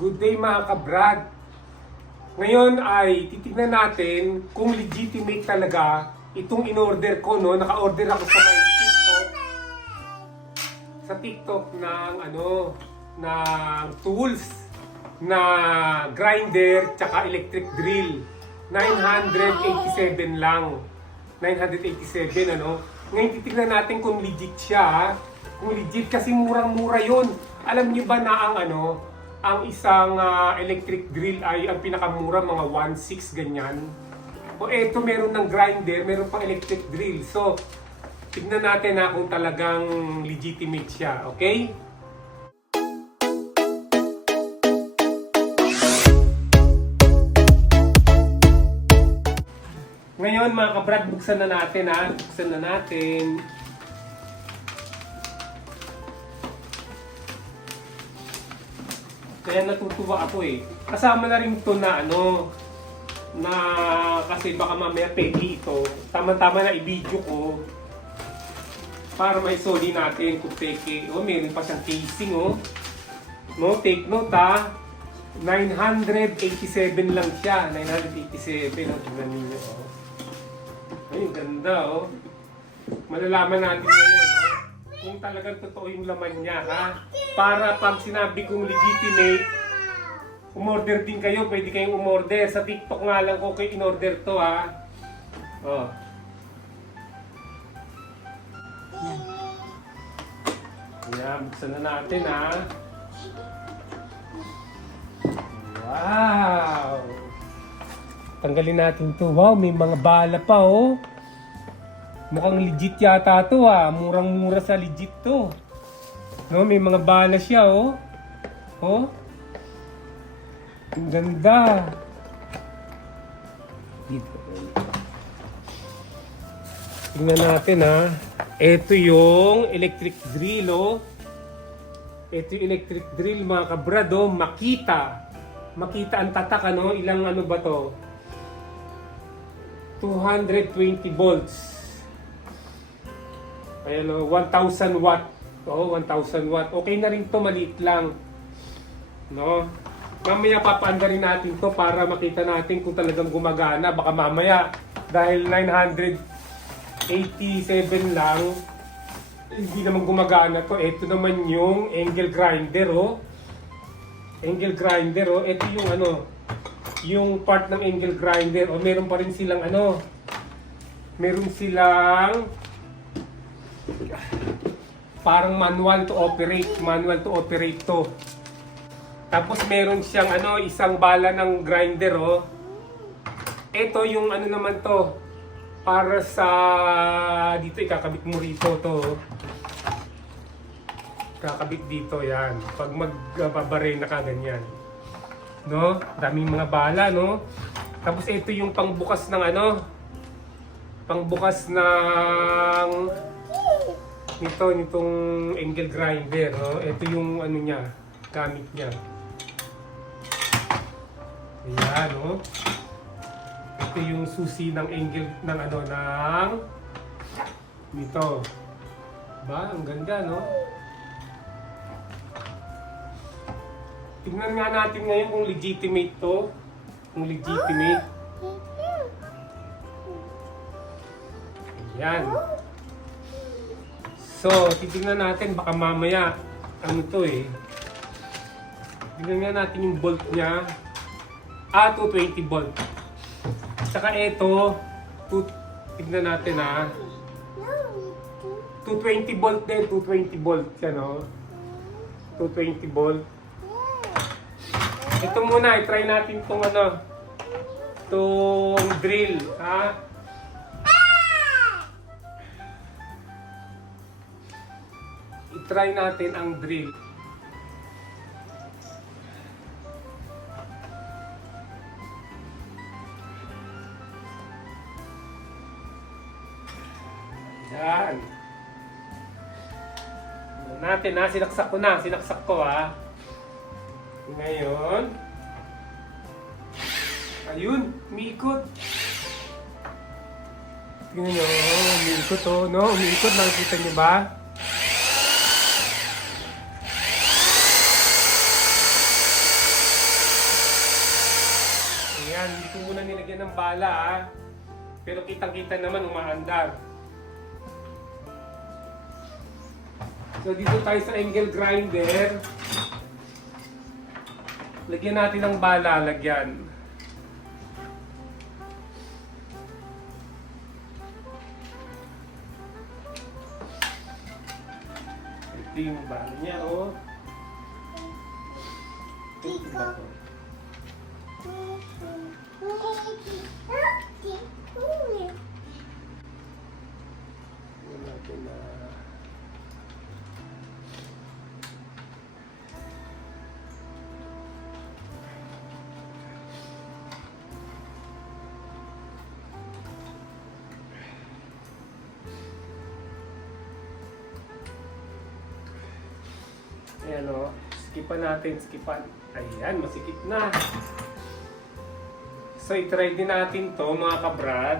Good day mga kabrad. Ngayon ay titignan natin kung legitimate talaga itong in-order ko, no? Naka-order ako sa may TikTok. Sa TikTok ng ng tools na grinder tsaka electric drill. 987 lang. 987 Ngayon titignan natin kung legit siya, ha? Kung legit kasi murang-mura 'yon. Alam niyo ba na ang isang electric drill ay ang pinakamura mga 1.6 ganyan. O eto meron ng grinder, meron pang electric drill. So, tignan natin kung talagang legitimate siya, okay? Ngayon mga kabrad, buksan na natin Buksan na natin. Kaya natutuwa ako Kasama na rin ito na na kasi baka mamaya pegi ito. Tama-tama na i-video ko para may soli natin kung peke. Meron pa siyang casing No, take note 987 lang siya. 987 tingnan niyo Ay, ganda Malalaman natin ngayon kung talagang totoo yung laman niya, Para pag sinabi kong legitimate, umorder din kayo, pwede kayong umorder. Sa TikTok nga lang ko kayo in-order to, Yan, buksan na natin, Wow! Tanggalin natin to. Wow, may mga bala pa, Mukhang legit yata to, Murang-mura sa legit to. No, may mga bala siya, Ang ganda. Dito. Tingnan natin, Ito yung electric drill, Ito yung electric drill, mga kabrad, Makita. Makita ang tatak, Ilang ba to? 220 volts. Ayan 1,000 watt. 1,000 watt. Okay na rin to, maliit lang. No? Mamaya papaanda rin natin to para makita natin kung talagang gumagana. Baka mamaya, dahil 987 lang, hindi naman gumagana to. Ito naman yung angle grinder, Angle grinder, Ito yung yung part ng angle grinder. Meron pa rin silang meron silang parang manual to operate to. Tapos meron siyang isang bala ng grinder, Ito yung naman to para sa dito ikakabit mo rito to. Kakabit dito yan pag magbabare na kaganyan. No? Daming mga bala, Tapos ito yung pangbukas ng pangbukas ng nitong angle grinder, Ito yung niya, gamit niya. Ayan, Ito yung susi ng angle ng ng nito. Ba, ang ganda, Tingnan nga natin ngayon kung legitimate to. Kung legitimate. Ayan. So, titingnan natin, baka mamaya, tingnan nga natin yung volt niya. 220 volt. Saka ito, tingnan natin 220 volt din, 220 volt yan 220 volt. Ito muna, i-try natin itong itong drill, I-try natin ang drill. Yan. Natin sinaksak ko Ngayon, ayun, umiikot. Tingnan nyo, umiikot umiikot, nakikita nyo ba? tayo ng bala pero kitang-kita naman umaandar. So dito tayo sa angle grinder. Lagyan natin ng bala, lagyan. Ito yung bala niya, oh. Ito ba ito? Ayan o, skipan natin, skipan. Ayan, masikip na. So, itry din natin to mga kabrad.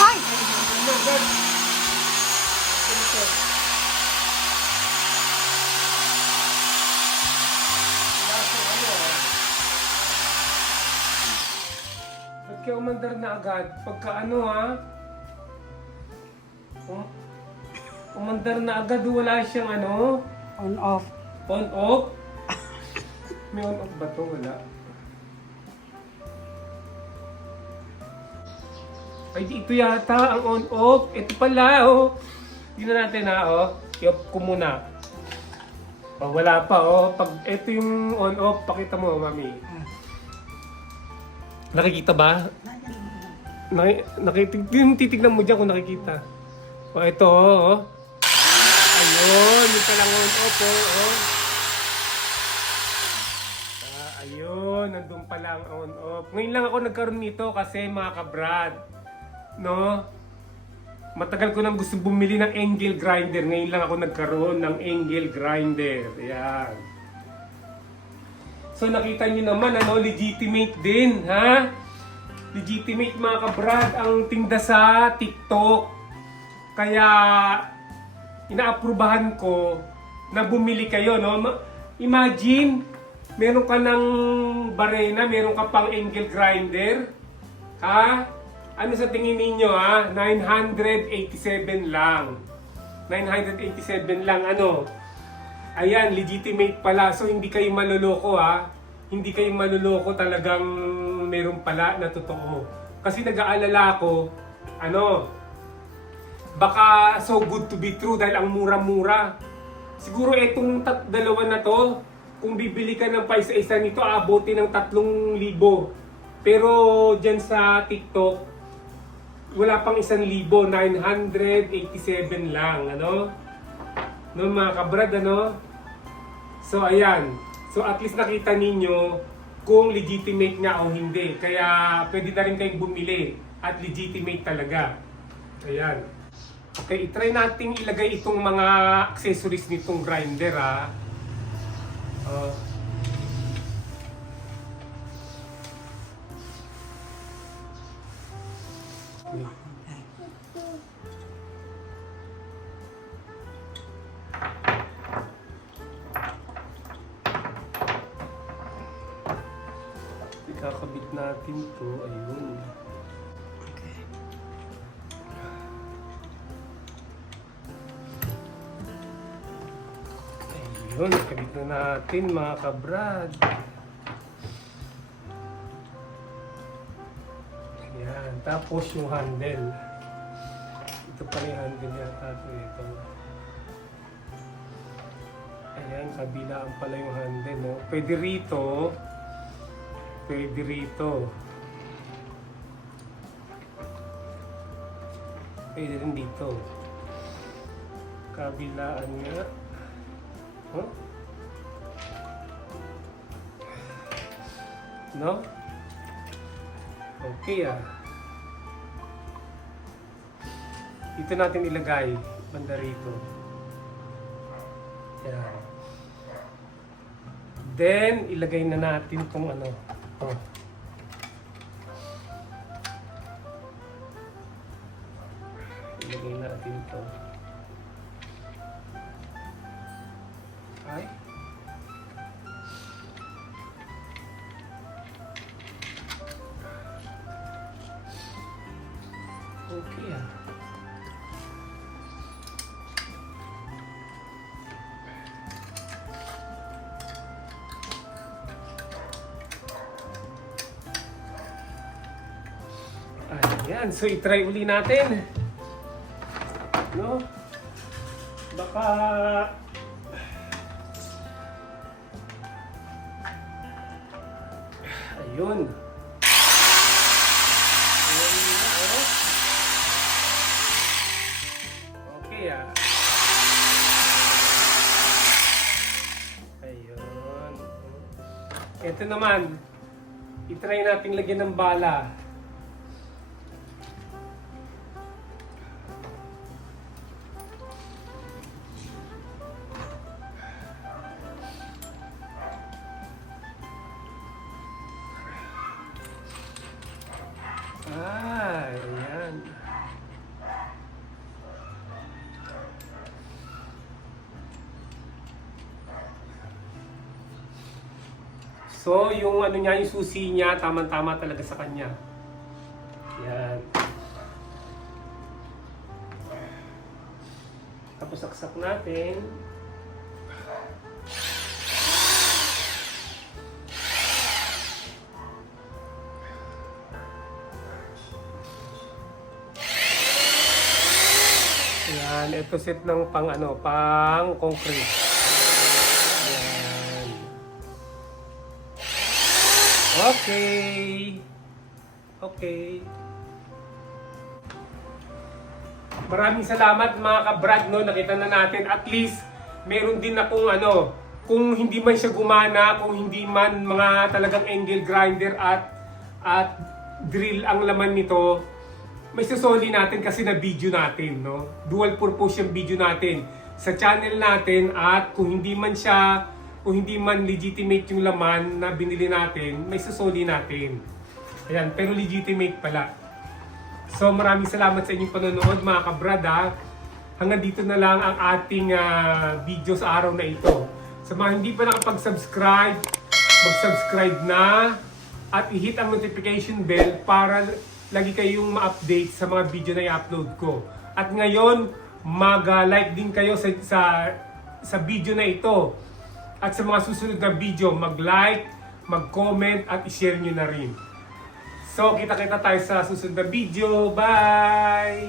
Ay! Ba't kaya umandar na agad? Pagka ano umandar na agad, wala siyang ano? On off. On off? May on off ba to? Wala. Ay, ito yata ang on off. Ito pala, oh. Tingnan natin i-off ko muna. Oh, wala pa, oh. Pag ito yung on off, pakita mo, mami. Nakikita ba? Titignan mo dyan kung nakikita. O, ito, oh. Ayun, yung palang on off, oh. Ayun, nandun pala ang on off. Ngayon lang ako nagkaroon nito kasi mga kabrad, no? Matagal ko nang gusto bumili ng angle grinder. Ngayon lang ako nagkaroon ng angle grinder. Ayan. So nakita niyo naman, legitimate din, ha? Legitimate mga kabrad ang tinda sa TikTok. Kaya inaaprubahan ko na bumili kayo, no? Imagine, meron ka ng barena, meron ka pang angle grinder. Ha? Ano sa tingin ninyo, ha? 987 lang. 987 lang, ano? Ayan, legitimate pala. So, hindi kayo maluloko, ha? Hindi kayo maluloko, talagang meron pala na totoo. Kasi nag-aalala ako, baka so good to be true dahil ang mura-mura. Siguro etong dalawa na to, kung bibili ka ng paisa-isa nito, aabotin ng 3,000. Pero dyan sa TikTok, wala pang 1,000, 987 lang, ano? No, mga kabrad, ano? So, ayan. So, at least nakita ninyo kung legitimate nga o hindi. Kaya, pwede na rin kayong bumili. At legitimate talaga. Ayan. Okay, try natin ilagay itong mga accessories nitong grinder, ha. Ikakabit natin to, ayun. Okay. Ayun, ikabit na natin mga kabrad. Ayan, tapos yung handle. Ito pala yung handle yata ito. Ayan, kabilaan pala yung handle, no? Pwede rito. Pwede rito. Pwede rin dito. Kabilaan nga. Huh? No? Okay, Dito natin ilagay. Banda rito. Yan. Then, ilagay na natin itong ilagay natin ito. Ay. Ayan, so itry uli natin. No? Baka... Ayun. Ayun na, oh. Okay, ah. Ayun. Ito naman, itry natin lagyan ng bala. Ayan. So, yung ano niya, yung susi niya, tama-tama talaga sa kanya. Yan. Tapos saksak natin. Yan, ito set ng pang ano, pang concrete. Yan. Okay. Okay. Maraming salamat mga ka-Brad, no, nakita na natin at least meron din akong ano, kung hindi man siya gumana, kung hindi man mga talagang angle grinder at drill ang laman nito, may susoli natin kasi na video natin, no? Dual purpose yung video natin sa channel natin at kung hindi man legitimate yung laman na binili natin, may susoli natin. Ayan, pero legitimate pala. So maraming salamat sa inyong panonood mga ka-Brad, ha? Hanggang dito na lang ang ating video sa araw na ito. Sa mga hindi pa nakapag-subscribe, mag-subscribe na at i-hit ang notification bell para lagi kayong ma-update sa mga video na i-upload ko. At ngayon, mag-like din kayo sa video na ito. At sa mga susunod na video, mag-like, mag-comment at i-share nyo na rin. So, kita-kita tayo sa susunod na video. Bye!